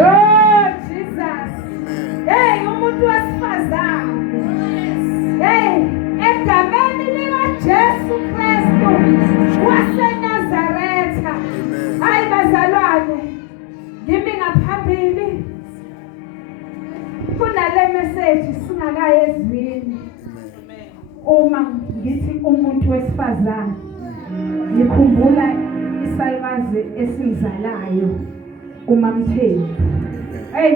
Oh Jesus. Hey, umuntu wesifazane. Hey, egameni lika Jesu Kristu waseNazaretha. Hayi bazalwane, ngimi ngaphambili kunale message singakayezwini. Uma ngithi umuntu wesifazane ngikhumbula isalukazi esizalayo uMamthembu. Hey,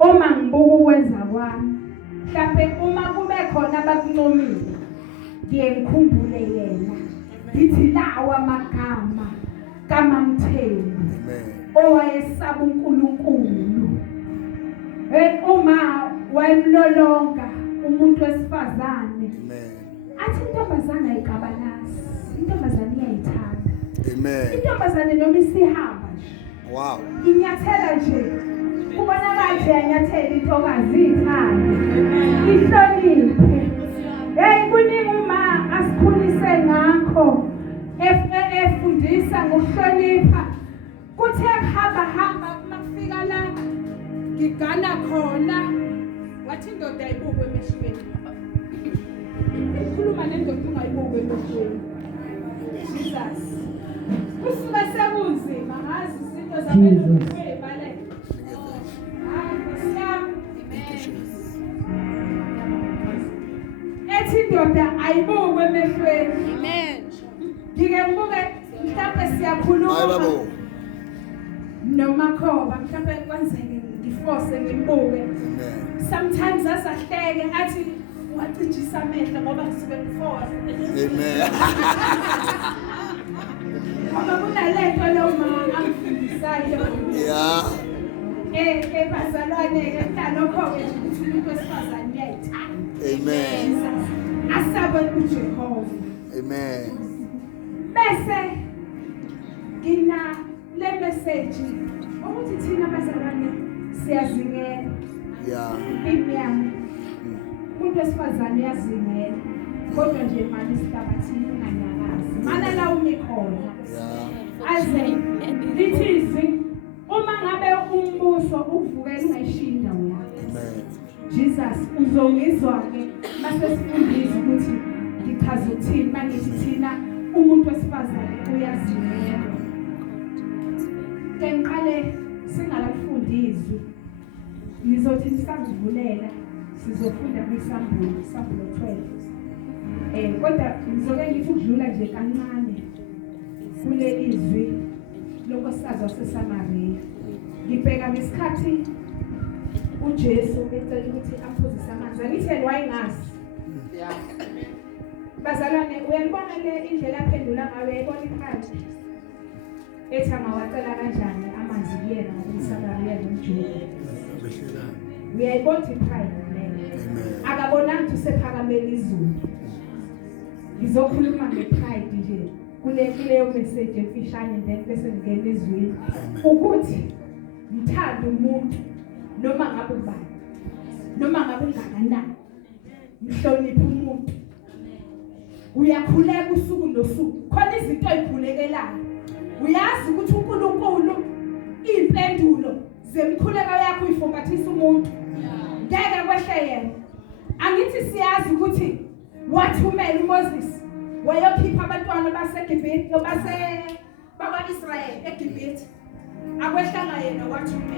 uma ngibuka ukwenza kwami, mhlawumbe uma kube khona abakunomile, ngiye ngikhumbule yena. Ngithi lawa amagama kaMamthembu owayesaba uNkulunkulu. Hey, uma wayemlolonga umuntu wesifazane, athi intombazane ayikabalasi, intombazane iyayithanda. Amen. Intombazane noma isihamba nje. Wow. Inyathela nje. Kubonakala nje yanyathela intokazi ithanda. Ihloniphe. Hey, kuningi uma asikhulise ngakho. Efundisa ngokuhlonipha. Kuthe hamba makufika la ngigana khona. Wathi indoda ayibukwe emehlweni. Ukhuluma nendoda ungayibukwe emehlweni. Jesus. Kusuka sekunzima ngazi izinto zabenu kwebale. Ethi indoda ayibukwe emehlweni. Amen. Ngike ngibuke mhlawumbe siyakhuluma. Hayi babo. Noma khoba mhlawumbe kwenzeke ngiforce ngimbuke. Amen. Sometimes asahleke athi wacijisa amehlo ngoba kusuke ngiforce. Amen. Ngoba kunalento lo mama angifundisayo. Yeah. Bazalwane ke mhlalokho-ke nje ukuthi umuntu wesifazane uyayithanda. Amen. Asabe uJehova. Amen. Bese ngina le message ukuthi thina bazalwane siyazingela. Yeah. Imiyami. Umuntu wesifazane uyazingela. Kodwa nje manje sihlabathini unganyakazi. Mana la ungikhona. Yeah. Aze lithizi uma ngabe umbuso uvukela ungayishinda uyakho. Amen. Jesus uzongizwa ke mase sifundisa ukuthi ngichaza ukuthini manje thina umuntu wesifazane uyazimela. Ke ngiqale singalafundizwe. Nizothi nisavulela sizofunda kwisambulo 12. Kodwa ngizoke ngithi ukudlula nje kancane kuleli izwi lonkosikazi waseSamariya. Ngibheka ngesikhathi uJesu ecela ukuthi aphuzise amanzi. Angitheni wayengasi. Yeah. Bazalwane uyalibona le indlela aphendula ngayo yayibona iphakathi. Ethi angawacela kanjani amanzi kuyena ngokuSamariya nomJuda. Uyayibona iphakathi leyo. Akabonanga usephakamela izulu. Ngizokhuluma ngepride nje kuleyo message emfishane then bese ngene ezweni ukuthi ngithanda umuntu noma ngabe ubani noma ngabe ungakanani mhloniphe umuntu uyakhuleka usuku nosuku khona izinto ezikhulekelayo uyazi ukuthi uNkulunkulu impendulo zemkhuleko yakho uyifombathisa umuntu ngeke kwehle yena angithi siyazi ukuthi wathumela uMoses wayokhipha abantwana baseGibhithe bakwa-Israyeli eGibhithe akwehlanga yena wathumela